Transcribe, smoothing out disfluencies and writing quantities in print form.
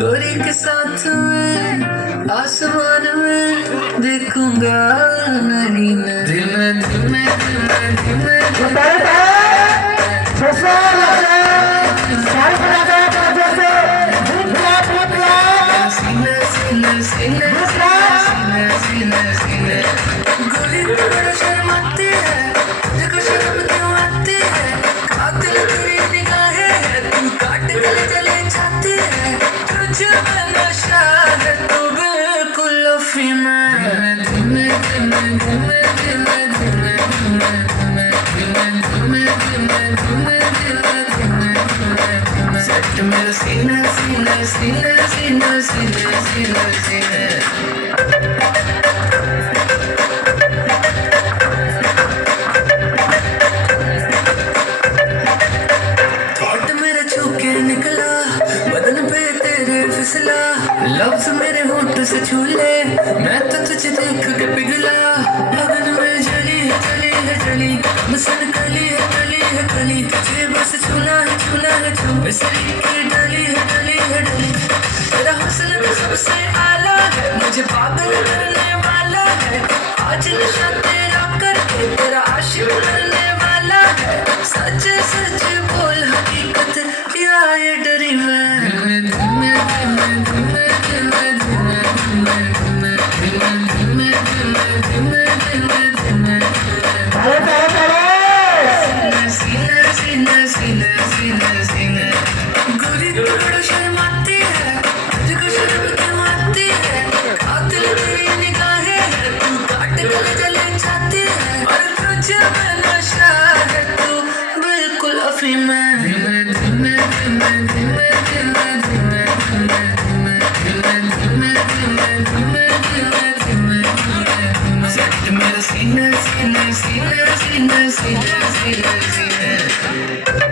गोरी के साथ में आसमान में देखूंगा नहीं मैं धीमे धीमे धीमे धीमे सीने सीने सीने सीने सीने सीने गोरी तो बड़ा शर्माती है देखो शर्म क्यों आती है कातिल तेरी निगाहें है तू काट गले चले जाती है तुझे में नशा है तू बिल्कुल अफीम है धीमे धीमे धीमे धीमे धीमे धीमे धीमे धीमे धीमे धीमे धीमे धीमे धीमे सेट मेरे सीने सीने सीने सीने सीने सीने सीने थॉट मेरे छू के निकला बदन पे तेरे फिसला लफ्ज मेरे होंठ से छू ले मैं तो तुझे देख के पिघला लगन में जली है जली मसन कली है कली तुझे बस छूना है छू बिसरी की डली है डली तेरा हुस्न तो सबसे आला है मुझे पागल करने वाला है आज नशा तेरा करके तेरा आशिक बनने वाला है सच सच बोल हकीकत या ये डरी मैं धीमे धीमे धीमे धीमे धीमे धीमे धीमे धीमे धीमे धीमे धीमे सीने सीने सीने सीने सीने गोरी तो बड़ा शर्माती है तुझको शर्म क्यों आती है कातिल तेरी निगाहें है तू काट गले चले जाती है और तुझे में नशा है तू बिल्कुल अफीम है धीमे धीमे धीमे धीमे धीमे धीमे धीमे धीमे धीमे धीमे धीमे धीमे धीमे धीमे सेट मेरे सीने सीने सीने सीने सीने सीने सीने